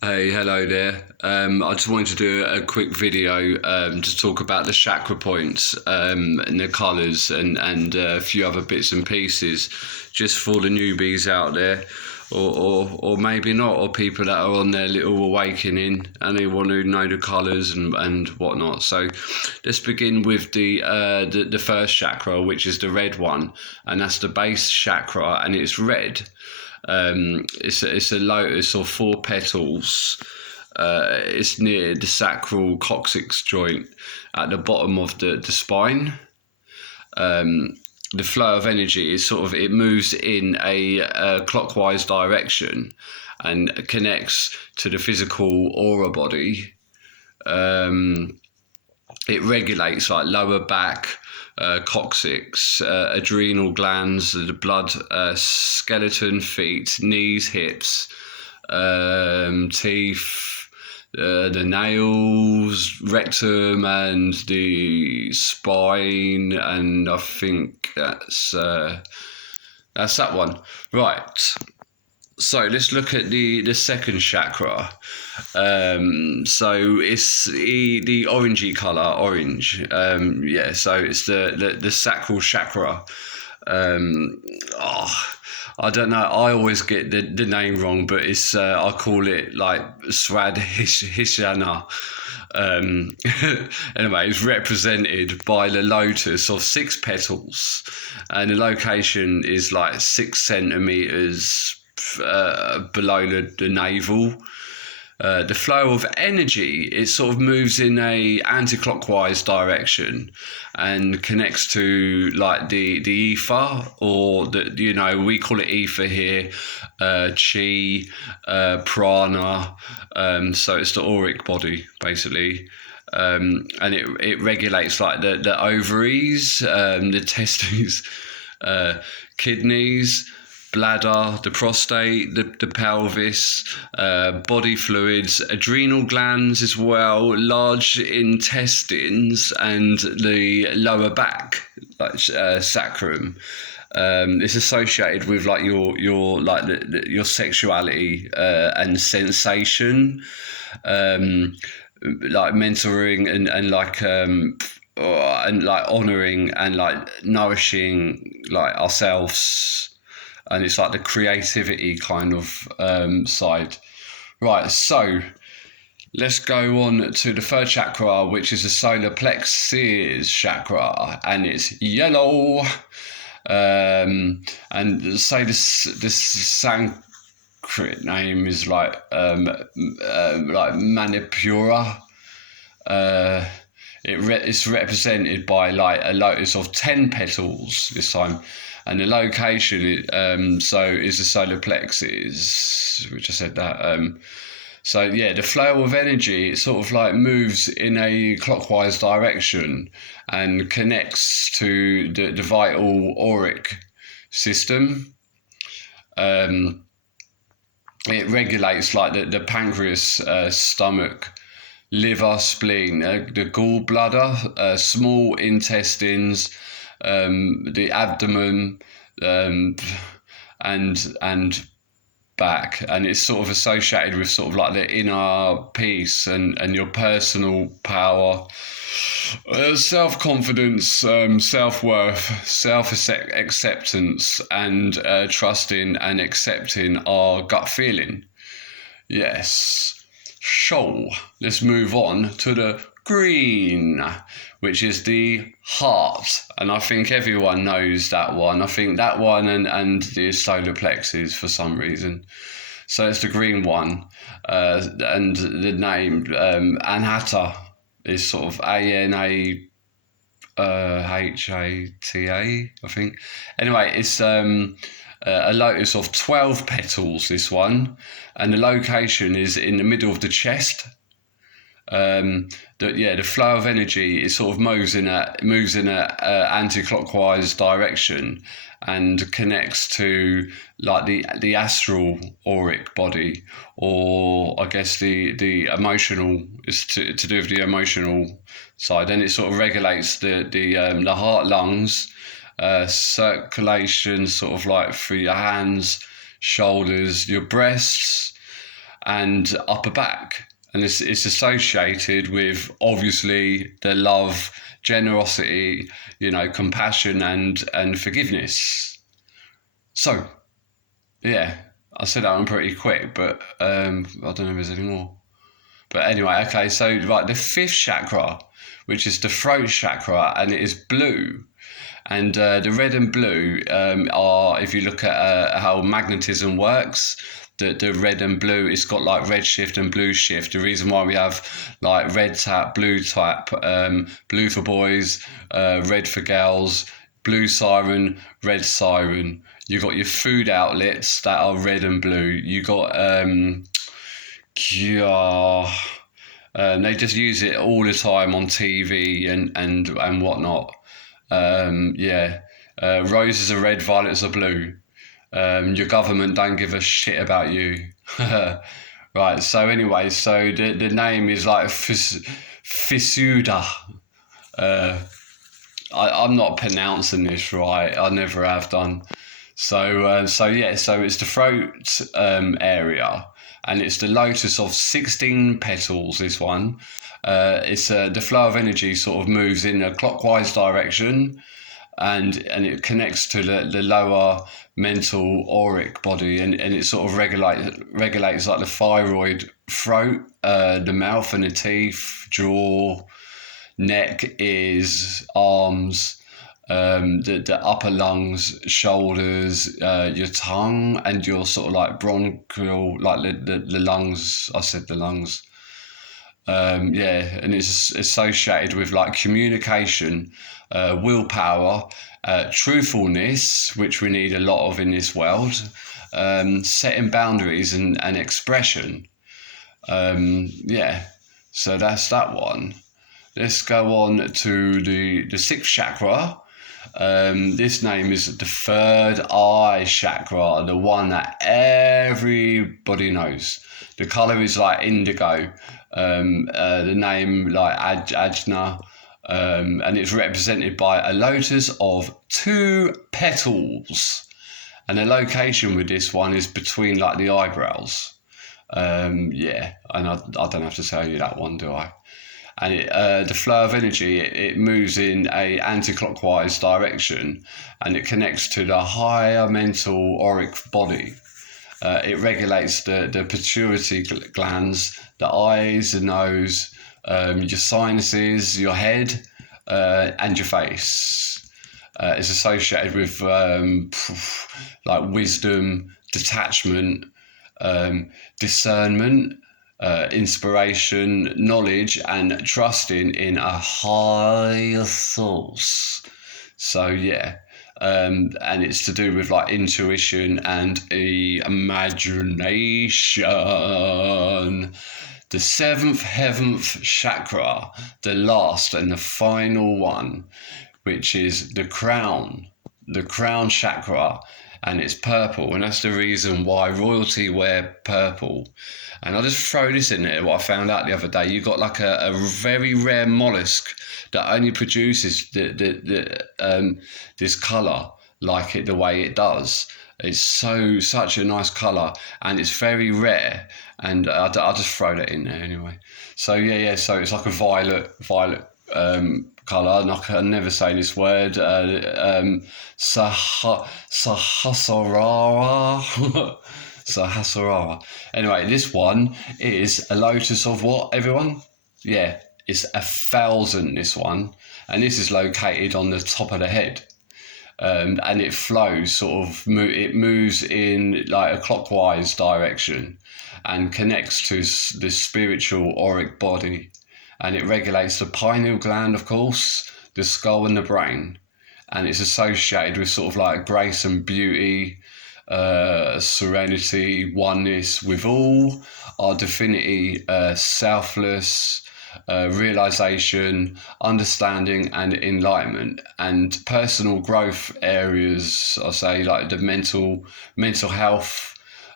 Hey, hello there. I just wanted to do a quick video to talk about the chakra points and the colours and a few other bits and pieces, just for the newbies out there, or maybe not, or people that are on their little awakening and they want to know the colours and whatnot. So let's begin with the first chakra, which is the red one, and that's the base chakra, and it's red. It's a lotus or four petals. It's near the sacral coccyx joint at the bottom of the spine. The flow of energy is it moves in a clockwise direction and connects to the physical aura body. It regulates like lower back, coccyx, adrenal glands, the blood, skeleton, feet, knees, hips, teeth, the nails, rectum, and the spine, and I think that's that one. Right. So let's look at the second chakra. So it's the orangey color, orange. Yeah. So it's the sacral chakra. Um, oh, I don't know. I always get the name wrong, but it's I call it like Swadhisthana. Um, anyway, it's represented by the lotus of six petals, and the location is like 6 centimeters below the navel. The flow of energy, it moves in a anti-clockwise direction and connects to like the ether, or we call it ether here, chi, prana. So it's the auric body basically. And it regulates like the ovaries, the testes, kidneys, bladder, the prostate, the pelvis, body fluids, adrenal glands as well, large intestines, and the lower back, like sacrum. It's associated with like your sexuality and sensation, like mentoring and like honoring and like nourishing like ourselves, and it's like the creativity kind of side. Right, so let's go on to the third chakra, which is the solar plexus chakra, and it's yellow. And say this Sanskrit name is like Manipura. It's represented by like a lotus of 10 petals this time, and the location is the solar plexus, which I said that. So yeah, the flow of energy, it like moves in a clockwise direction and connects to the vital auric system. It regulates like the pancreas, stomach, liver, spleen, the gallbladder, small intestines, the abdomen, and back, and it's associated with like the inner peace and your personal power, self-confidence, self-worth, self-acceptance, and trusting and accepting our gut feeling. Yes. So let's move on to the green, which is the heart, and I think everyone knows that one. I think that one and the solar plexus for some reason. So it's the green one, and the name Anahata is ANA HATA, I think. Anyway, it's a lotus of 12 petals, this one, and the location is in the middle of the chest. The flow of energy is moves in a anti-clockwise direction and connects to like the astral auric body, or I guess the emotional, is to do with the emotional side, and it regulates the heart, lungs, circulation like through your hands, shoulders, your breasts, and upper back. And it's associated with obviously the love, generosity, compassion and forgiveness. So, yeah, I said that one pretty quick, but I don't know if there's any more. But anyway, okay, so right, the fifth chakra, which is the throat chakra, and it is blue. And the red and blue are, if you look at how magnetism works, the red and blue, it's got like red shift and blue shift. The reason why we have like red tap, blue tap, blue for boys, red for girls, blue siren, red siren. You got your food outlets that are red and blue. You got they just use it all the time on TV and whatnot. Roses are red, violets are blue. Your government don't give a shit about you. Right, so anyway, so the name is like Fisuda. I'm not pronouncing this right. I never have done. So it's the throat area, and it's the lotus of 16 petals. This one, it's the flow of energy sort of moves in a clockwise direction, and it connects to the lower mental auric body, and it sort of regulates like the thyroid, throat, the mouth and the teeth, jaw, neck, ears, arms, the upper lungs, shoulders, your tongue, and your sort of like bronchial, like the lungs. I said the lungs. And it's associated with like communication, willpower, truthfulness, which we need a lot of in this world, setting boundaries and expression. So that's that one. Let's go on to the sixth chakra. This name is the third eye chakra, the one that everybody knows. The color is like indigo. The name like Ajna, and it's represented by a lotus of 2 petals. And the location with this one is between like the eyebrows. And I don't have to tell you that one, do I? And the flow of energy, it moves in a anti-clockwise direction, and it connects to the higher mental auric body. It regulates the pituitary glands, the eyes, the nose, your sinuses, your head, and your face. It's associated with like wisdom, detachment, discernment, inspiration, knowledge, and trusting in a higher source. So and it's to do with like intuition and imagination. The seventh heaventh chakra, the last and the final one, which is the crown chakra, and it's purple, and that's the reason why royalty wear purple. And I'll just throw this in there, what I found out the other day. You got like a very rare mollusk that only produces this colour like it the way it does. It's such a nice colour, and it's very rare, and I'll just throw that in there anyway. So so it's like a violet colour, and I can never say this word, Sahasrara. Sahasrara. Anyway, this one is a lotus of what, everyone? Yeah, it's 1,000, this one, and this is located on the top of the head. And it flows it moves in like a clockwise direction and connects to the spiritual auric body, and it regulates the pineal gland, of course, the skull and the brain, and it's associated with sort of like grace and beauty, serenity, oneness with all, our divinity, selfless, realization, understanding, and enlightenment, and personal growth areas. I say like the mental health,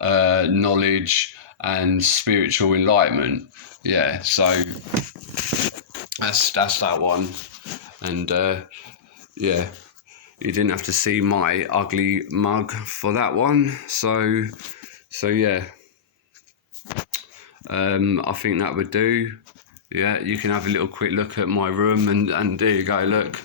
knowledge, and spiritual enlightenment. Yeah, so that's that one, and you didn't have to see my ugly mug for that one. So yeah. I think that would do. Yeah, you can have a little quick look at my room, and there you go, look.